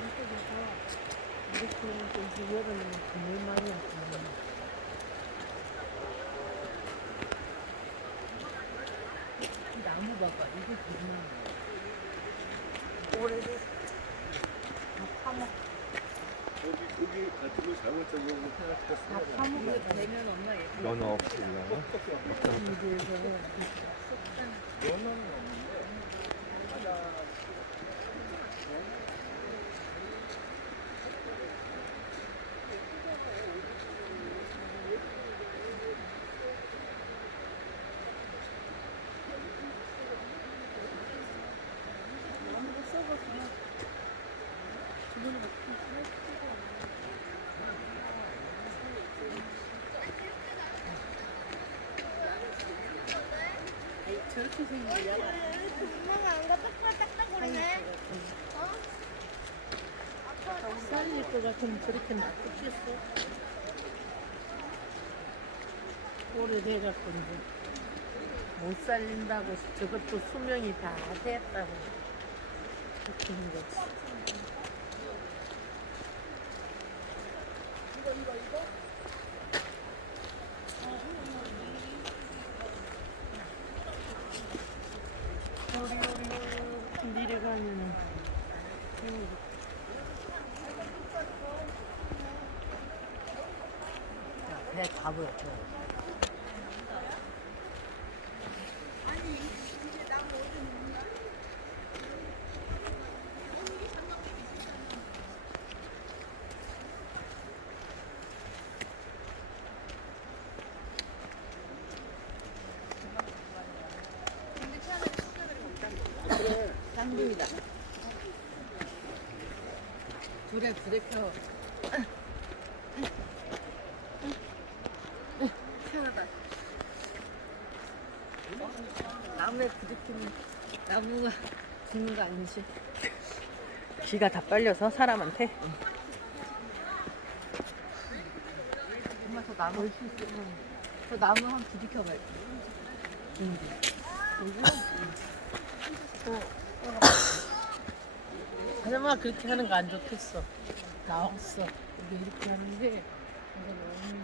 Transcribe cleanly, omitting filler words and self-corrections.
양쪽에서 이렇게 이제 여름에는 그물 말이야. 나무 봐봐. 이게 그물. 올해도 다 파먹. 여기 같은 거 잘못 적용을 다 생각했어. 파먹어. 되면 엄마 예쁘. 연어 없으려나? 연어는 없는데. 저렇게 생기야. 엄마가 안 가딱하고 딱딱거리네. 살릴 것 같으면 저렇게 놔두겠어. 오래돼갖고 이제 못 살린다고 저것도 수명이 다 됐다고 그렇게 한 거지. 내려가면은 배 가보여. 쌍둥이다. 불에 펴. 시원하다. 나무에 부딪히면 나무가 죽는 거 아니지? 기가 다 빨려서 사람한테? 엄마 저 나무 저 나무 한 부딪혀봐. 하나마 그렇게 하는 거 안 좋겠어. 나왔어. 이게 이렇게 하는데 이거 너무